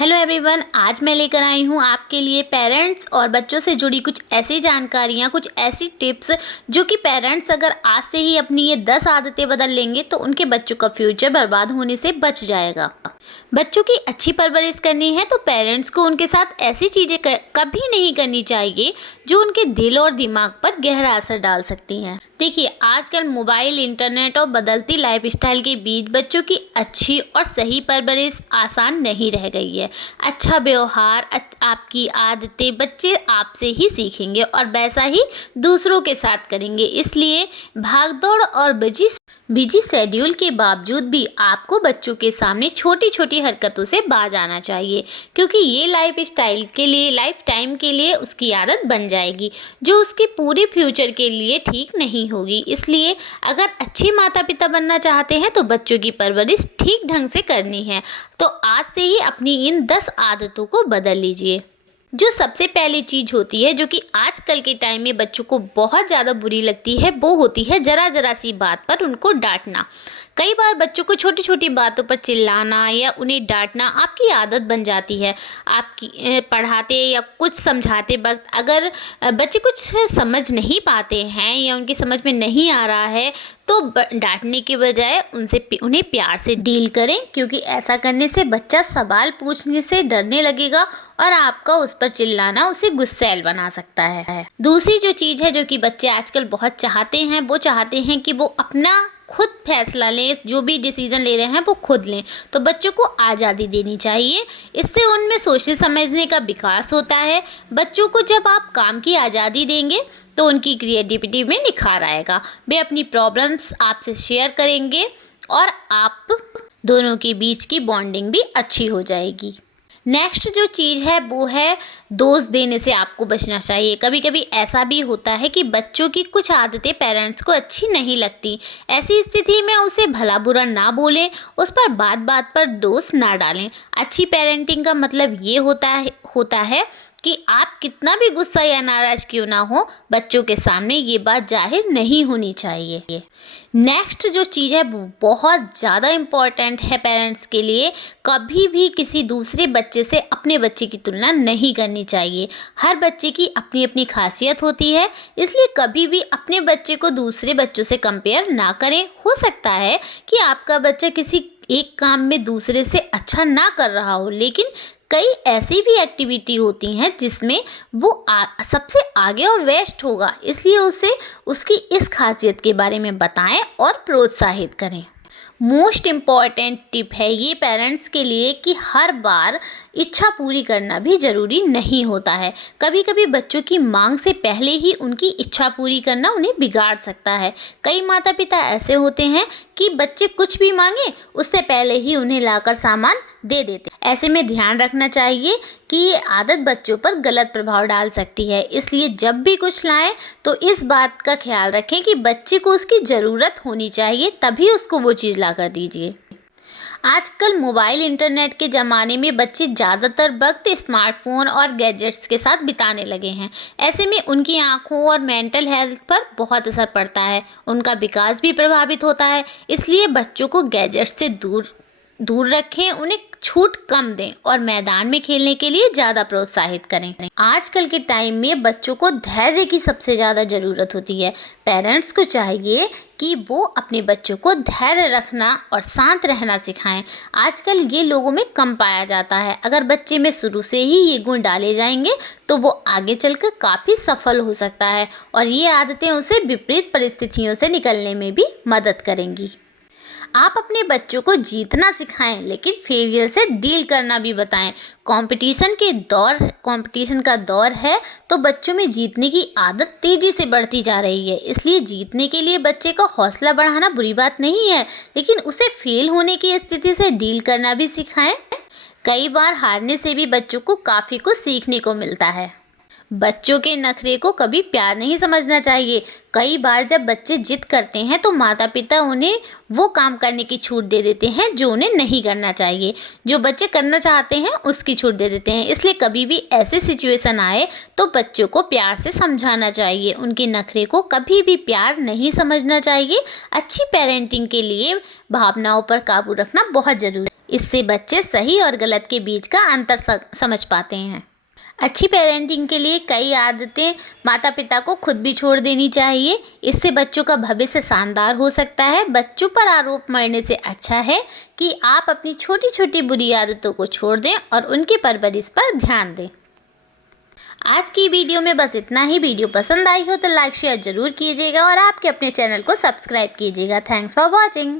Hello everyone, आज मैं लेकर आई हूँ आपके लिए पेरेंट्स और बच्चों से जुड़ी कुछ ऐसी जानकारियाँ, कुछ ऐसी टिप्स जो कि पेरेंट्स अगर आज से ही अपनी ये 10 आदतें बदल लेंगे तो उनके बच्चों का फ्यूचर बर्बाद होने से बच जाएगा। बच्चों की अच्छी परवरिश करनी है तो पेरेंट्स को उनके साथ ऐसी चीज़ें कभी नहीं करनी चाहिए जो उनके दिल और दिमाग पर गहरा असर डाल सकती हैं। देखिए, आजकल मोबाइल, इंटरनेट और बदलती लाइफस्टाइल के बीच बच्चों की अच्छी और सही परवरिश आसान नहीं रह गई है। अच्छा व्यवहार, आपकी आदतें बच्चे आपसे ही सीखेंगे और वैसा ही दूसरों के साथ करेंगे। इसलिए भागदौड़ और बिजी शेड्यूल के बावजूद भी आपको बच्चों के सामने छोटी छोटी हरकतों से बाज आना चाहिए, क्योंकि ये लाइफ टाइम के लिए उसकी आदत बन जाएगी जो उसके पूरे फ्यूचर के लिए ठीक नहीं होगी। इसलिए अगर अच्छे माता पिता बनना चाहते हैं तो बच्चों की परवरिश ठीक ढंग से करनी है तो आज से ही अपनी इन 10 आदतों को बदल लीजिए। जो सबसे पहली चीज़ होती है, जो कि आजकल के टाइम में बच्चों को बहुत ज़्यादा बुरी लगती है, वो होती है ज़रा सी बात पर उनको डांटना। कई बार बच्चों को छोटी छोटी बातों पर चिल्लाना या उन्हें डांटना आपकी आदत बन जाती है। आपकी पढ़ाते या कुछ समझाते वक्त अगर बच्चे कुछ समझ नहीं पाते हैं या उनकी समझ में नहीं आ रहा है तो डांटने के बजाय उन्हें प्यार से डील करें, क्योंकि ऐसा करने से बच्चा सवाल पूछने से डरने लगेगा और आपका उस पर चिल्लाना उसे गुस्सैल बना सकता है। दूसरी जो चीज़ है जो कि बच्चे आजकल बहुत चाहते हैं, वो चाहते हैं कि वो अपना खुद फैसला लें, जो भी डिसीजन ले रहे हैं वो खुद लें। तो बच्चों को आज़ादी देनी चाहिए, इससे उनमें सोचने समझने का विकास होता है। बच्चों को जब आप काम की आज़ादी देंगे तो उनकी क्रिएटिविटी में निखार आएगा। वे अपनी प्रॉब्लम्स आपसे शेयर करेंगे और आप दोनों के बीच की बॉन्डिंग भी अच्छी हो जाएगी। नेक्स्ट जो चीज़ है वो है दोष देने से आपको बचना चाहिए। कभी कभी ऐसा भी होता है कि बच्चों की कुछ आदतें पेरेंट्स को अच्छी नहीं लगती। ऐसी स्थिति में उसे भला बुरा ना बोलें, उस पर बात पर दोष ना डालें। अच्छी पेरेंटिंग का मतलब ये होता है कि आप कितना भी गुस्सा या नाराज़ क्यों ना हो, बच्चों के सामने ये बात जाहिर नहीं होनी चाहिए। नेक्स्ट जो चीज़ है वो बहुत ज़्यादा इम्पॉर्टेंट है पेरेंट्स के लिए, कभी भी किसी दूसरे बच्चे से अपने बच्चे की तुलना नहीं करनी चाहिए। हर बच्चे की अपनी अपनी खासियत होती है, इसलिए कभी भी अपने बच्चे को दूसरे बच्चों से कंपेयर ना करें। हो सकता है कि आपका बच्चा किसी एक काम में दूसरे से अच्छा ना कर रहा हो, लेकिन कई ऐसी भी एक्टिविटी होती हैं जिसमें वो सबसे आगे और बेस्ट होगा, इसलिए उसे उसकी इस खासियत के बारे में बताएं और प्रोत्साहित करें। मोस्ट इम्पॉर्टेंट टिप है ये पेरेंट्स के लिए कि हर बार इच्छा पूरी करना भी ज़रूरी नहीं होता है। कभी कभी बच्चों की मांग से पहले ही उनकी इच्छा पूरी करना उन्हें बिगाड़ सकता है। कई माता पिता ऐसे होते हैं कि बच्चे कुछ भी मांगे उससे पहले ही उन्हें लाकर सामान दे देते। ऐसे में ध्यान रखना चाहिए कि ये आदत बच्चों पर गलत प्रभाव डाल सकती है, इसलिए जब भी कुछ लाएं तो इस बात का ख्याल रखें कि बच्चे को उसकी ज़रूरत होनी चाहिए, तभी उसको वो चीज़ ला कर दीजिए। आजकल मोबाइल, इंटरनेट के ज़माने में बच्चे ज़्यादातर वक्त स्मार्टफोन और गैजेट्स के साथ बिताने लगे हैं। ऐसे में उनकी आँखों और मेंटल हेल्थ पर बहुत असर पड़ता है, उनका विकास भी प्रभावित होता है। इसलिए बच्चों को गैजेट्स से दूर रखें, उन्हें छूट कम दें और मैदान में खेलने के लिए ज़्यादा प्रोत्साहित करें। आजकल के टाइम में बच्चों को धैर्य की सबसे ज़्यादा ज़रूरत होती है। पेरेंट्स को चाहिए कि वो अपने बच्चों को धैर्य रखना और शांत रहना सिखाएं। आजकल ये लोगों में कम पाया जाता है। अगर बच्चे में शुरू से ही ये गुण डाले जाएंगे तो वो आगे चलकर काफ़ी सफल हो सकता है और ये आदतें उसे विपरीत परिस्थितियों से निकलने में भी मदद करेंगी। आप अपने बच्चों को जीतना सिखाएं, लेकिन फेलियर से डील करना भी बताएं। कंपटीशन का दौर है तो बच्चों में जीतने की आदत तेज़ी से बढ़ती जा रही है। इसलिए जीतने के लिए बच्चे का हौसला बढ़ाना बुरी बात नहीं है, लेकिन उसे फेल होने की स्थिति से डील करना भी सिखाएं। कई बार हारने से भी बच्चों को काफ़ी कुछ सीखने को मिलता है। बच्चों के नखरे को कभी प्यार नहीं समझना चाहिए। कई बार जब बच्चे जिद करते हैं तो माता पिता उन्हें वो काम करने की छूट दे देते हैं जो उन्हें नहीं करना चाहिए। जो बच्चे करना चाहते हैं उसकी छूट दे देते हैं। इसलिए कभी भी ऐसे सिचुएशन आए तो बच्चों को प्यार से समझाना चाहिए, उनके नखरे को कभी भी प्यार नहीं समझना चाहिए। अच्छी पेरेंटिंग के लिए भावनाओं पर काबू रखना बहुत ज़रूरी है। इससे बच्चे सही और गलत के बीच का अंतर समझ पाते हैं। अच्छी पेरेंटिंग के लिए कई आदतें माता पिता को खुद भी छोड़ देनी चाहिए। इससे बच्चों का भविष्य शानदार हो सकता है। बच्चों पर आरोप मढ़ने से अच्छा है कि आप अपनी छोटी छोटी बुरी आदतों को छोड़ दें और उनकी परवरिश पर ध्यान दें। आज की वीडियो में बस इतना ही। वीडियो पसंद आई हो तो लाइक शेयर ज़रूर कीजिएगा और आपके अपने चैनल को सब्सक्राइब कीजिएगा। Thanks for watching.